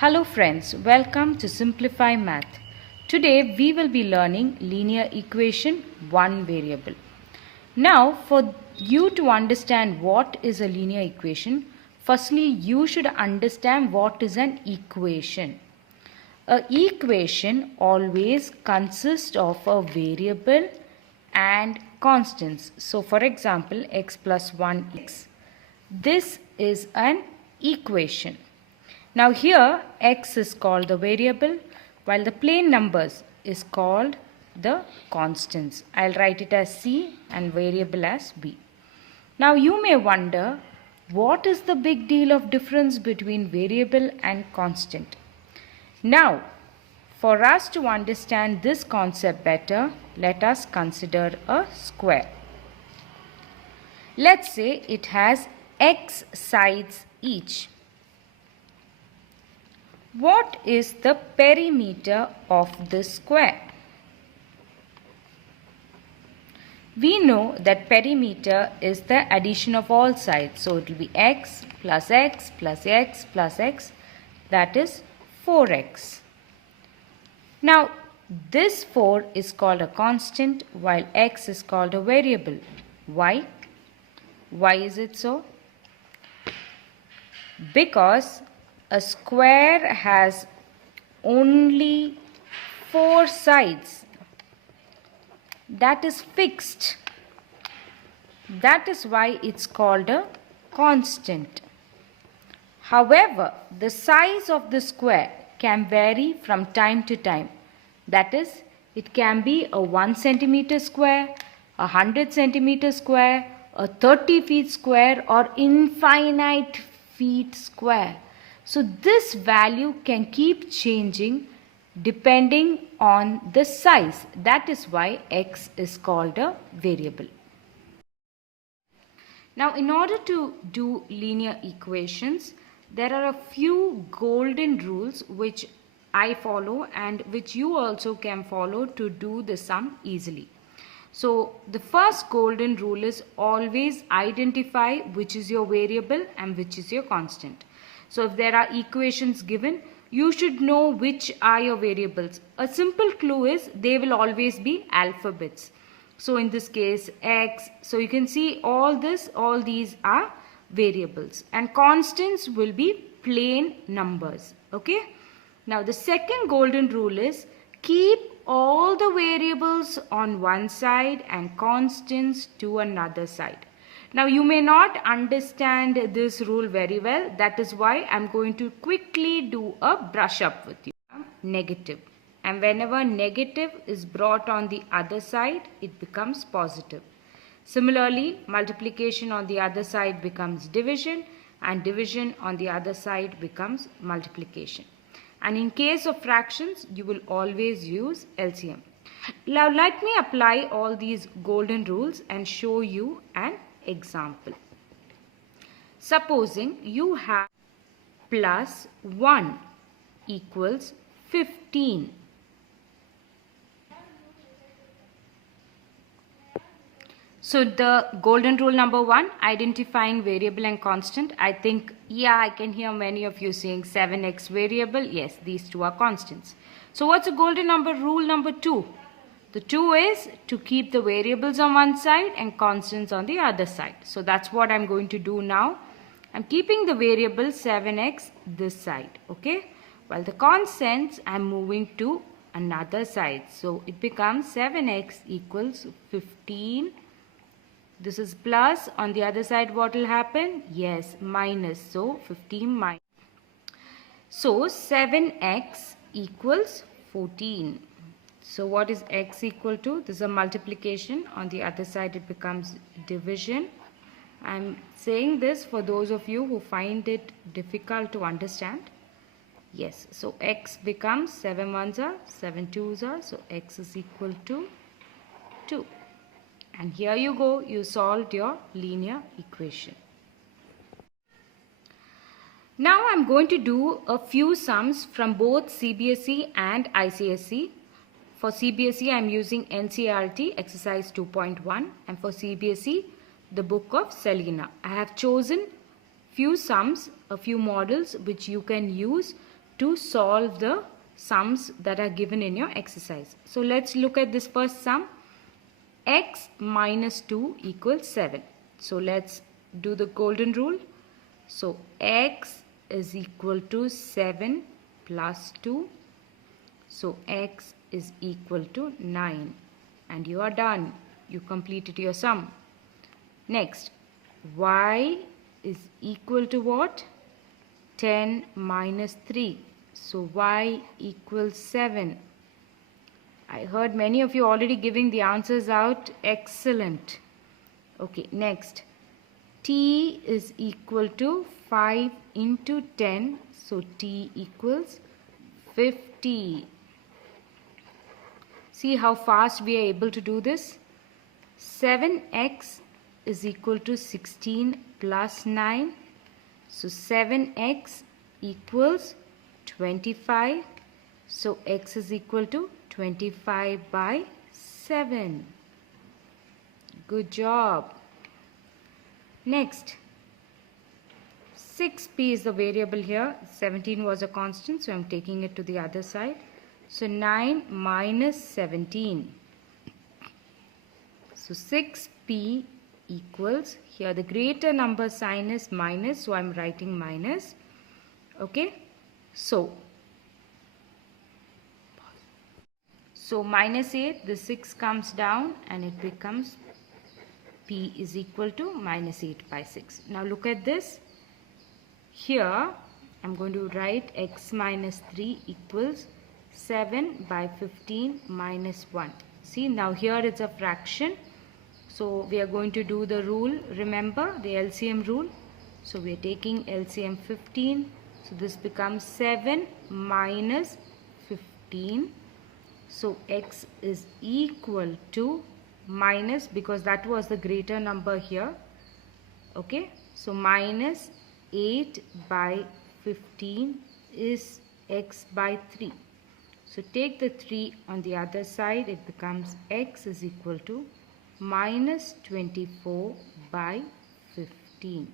Hello friends, welcome to Simplify Math. Today we will be learning linear equation one variable. Now for you to understand what is a linear equation, firstly you should understand what is an equation. An equation always consists of a variable and constants. So for example x plus 1x. This is an equation. Now here x is called the variable while the plain numbers is called the constants. I'll write it as c and variable as b. Now you may wonder, what is the big deal of difference between variable and constant? Now for us to understand this concept better, let us consider a square. Let's say it has x sides each. What is the perimeter of this square? We know that perimeter is the addition of all sides. So it will be x plus x plus x plus x, that is 4x. Now this 4 is called a constant while x is called a variable. Why? Why is it so? Because a square has only 4 sides. That is fixed. That is why it's called a constant. However, the size of the square can vary from time to time. That is, it can be a 1 centimeter square, a 100 centimeter square, a 30 feet square, or infinite feet square. So this value can keep changing depending on the size. That is why x is called a variable. Now in order to do linear equations, there are a few golden rules which I follow and which you also can follow to do the sum easily. So the first golden rule is always identify which is your variable and which is your constant. So if there are equations given, you should know which are your variables. A simple clue is they will always be alphabets. So in this case x, so you can see all these are variables and constants will be plain numbers. Okay. Now the second golden rule is keep all the variables on one side and constants to another side. Now you may not understand this rule very well. That is why I am going to quickly do a brush up with you. Negative. And whenever negative is brought on the other side, it becomes positive. Similarly, multiplication on the other side becomes division and division on the other side becomes multiplication. And in case of fractions, you will always use LCM. Now let me apply all these golden rules and show you an example. Supposing you have plus 1 equals 15. So the golden rule number 1, identifying variable and constant. I think, I can hear many of you saying 7x variable. Yes, these two are constants. So what's the golden rule number 2? The 2 is to keep the variables on one side and constants on the other side. So that's what I'm going to do now. I'm keeping the variable 7x this side. Okay. While the constants, I'm moving to another side. So it becomes 7x equals 15. This is plus. On the other side, what will happen? Yes, minus. So 15 minus. So 7x equals 14. So what is x equal to? This is a multiplication. On the other side it becomes division. I am saying this for those of you who find it difficult to understand. Yes, so x becomes 7 ones are, 7 twos are. So x is equal to 2. And here you go, you solved your linear equation. Now I am going to do a few sums from both CBSE and ICSE. For CBSE, I am using NCERT Exercise 2.1 and for CBSE, the book of Selina. I have chosen few sums, a few models which you can use to solve the sums that are given in your exercise. So let's look at this first sum. X minus 2 equals 7. So let's do the golden rule. So x is equal to 7 plus 2. So x is equal to 9. And you are done. You completed your sum. Next, y is equal to what? 10 minus 3. So y equals 7. I heard many of you already giving the answers out. Excellent. Okay, next. T is equal to 5 into 10. So T equals 50. See how fast we are able to do this. 7x is equal to 16 plus 9. So 7x equals 25. So x is equal to 25 by 7. Good job. Next, 6p is the variable here. 17 was a constant, so I'm taking it to the other side. So 9 minus 17. So 6p equals, here the greater number sign is minus, so I'm writing minus. Okay, so minus 8, the 6 comes down and it becomes p is equal to minus 8 by 6. Now look at this. Here I'm going to write x minus 3 equals 7 by 15 minus 1. See, now here it's a fraction. So we are going to do the rule. Remember the LCM rule. So we are taking LCM 15. So this becomes 7 minus 15. So x is equal to minus, because that was the greater number here. Okay. So minus 8 by 15 is x by 3. So take the 3 on the other side. It becomes x is equal to minus 24 by 15.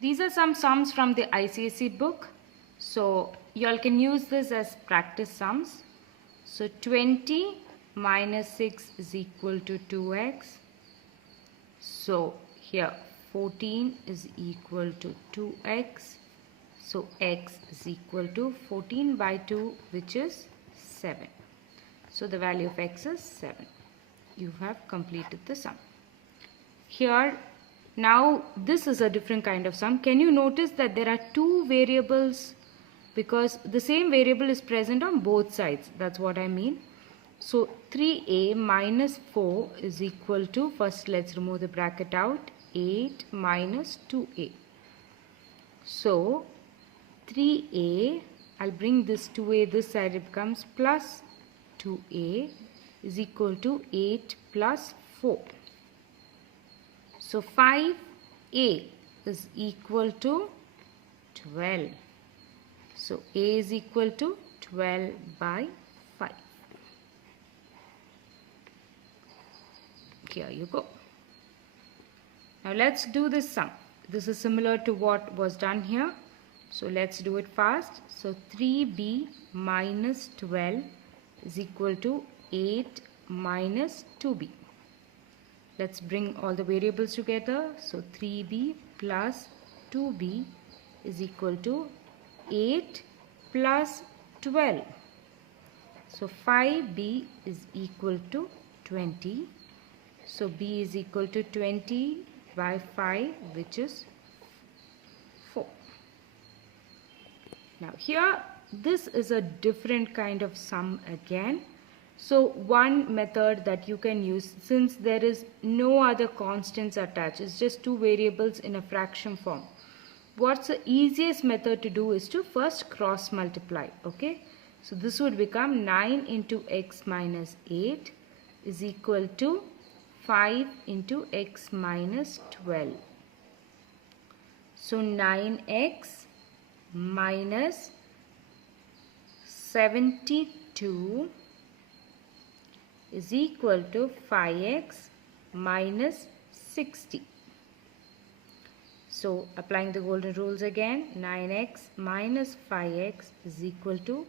These are some sums from the ICSE book. So you all can use this as practice sums. So 20 minus 6 is equal to 2x. So here 14 is equal to 2x. So x is equal to 14 by 2, which is 7. So the value of x is 7. You have completed the sum. Here, now this is a different kind of sum. Can you notice that there are two variables, because the same variable is present on both sides? That's what I mean. So 3a minus 4 is equal to, first let's remove the bracket out, 8 minus 2a. So 3a, I'll bring this 2a this side, it becomes plus 2a is equal to 8 plus 4. So 5a is equal to 12. So a is equal to 12 by 5. Here you go. Now let's do this sum. This is similar to what was done here. So let's do it fast. So 3b minus 12 is equal to 8 minus 2b. Let's bring all the variables together. So 3b plus 2b is equal to 8 plus 12. So 5b is equal to 20. So b is equal to 20 by 5, which is 4. Now here, this is a different kind of sum again. So one method that you can use, since there is no other constants attached, it's just two variables in a fraction form. What's the easiest method to do is to first cross multiply. Okay, so this would become 9 into x minus 8 is equal to 5 into x minus 12. So 9x minus 72 is equal to 5x minus 60. So applying the golden rules again, 9x minus 5x is equal to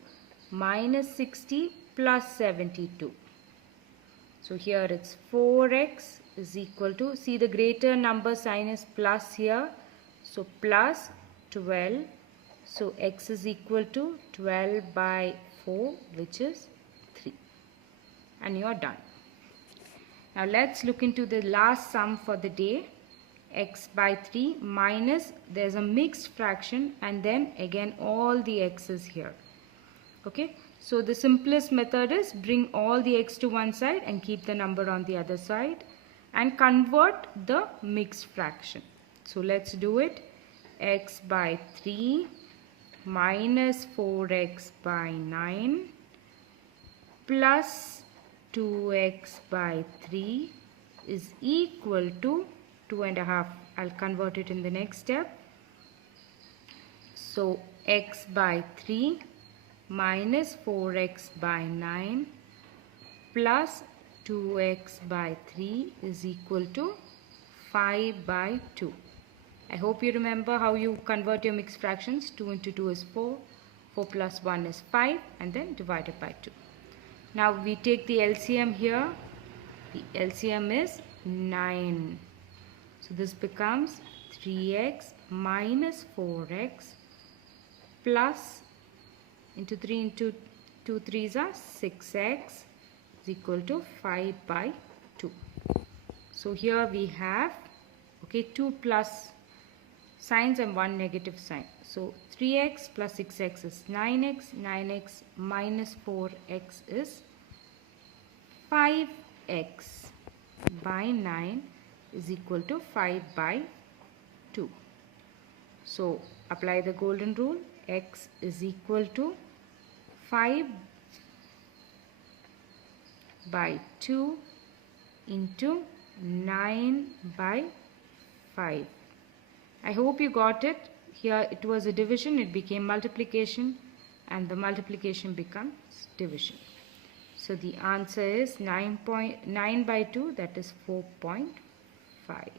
minus 60 plus 72. So here it's 4x is equal to, see the greater number sign is plus here, so plus 12. So x is equal to 12 by 4, which is 3. And you are done. Now let's look into the last sum for the day. X by 3 minus, there's a mixed fraction, and then again all the x's here. Okay, so the simplest method is bring all the x to one side and keep the number on the other side and convert the mixed fraction. So let's do it. X by 3 minus 4x by 9 plus 2x by 3 is equal to 2.5. I'll convert it in the next step. So x by 3 minus 4x by 9 plus 2x by 3 is equal to 5 by 2. I hope you remember how you convert your mixed fractions. 2 into 2 is 4. 4 plus 1 is 5, and then divided by 2. Now we take the LCM here. The LCM is 9. So this becomes 3x minus 4x plus into 3 into 2 3s are 6x is equal to 5 by 2. So here we have, okay, 2 plus signs and 1 negative sign. So 3x plus 6x is 9x. 9x minus 4x is 5x by 9 is equal to 5 by 2. So apply the golden rule. X is equal to 5 by 2 into 9 by 5. I hope you got it. Here it was a division, it became multiplication, and the multiplication becomes division. So the answer is 9 by 2, that is 4.5.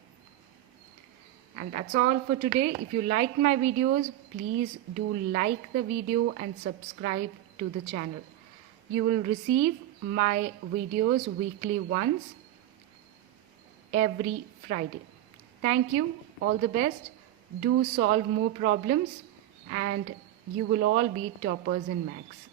And that's all for today. If you like my videos, please do like the video and subscribe to the channel. You will receive my videos weekly once every Friday. Thank you. All the best. Do solve more problems and you will all be toppers in maths.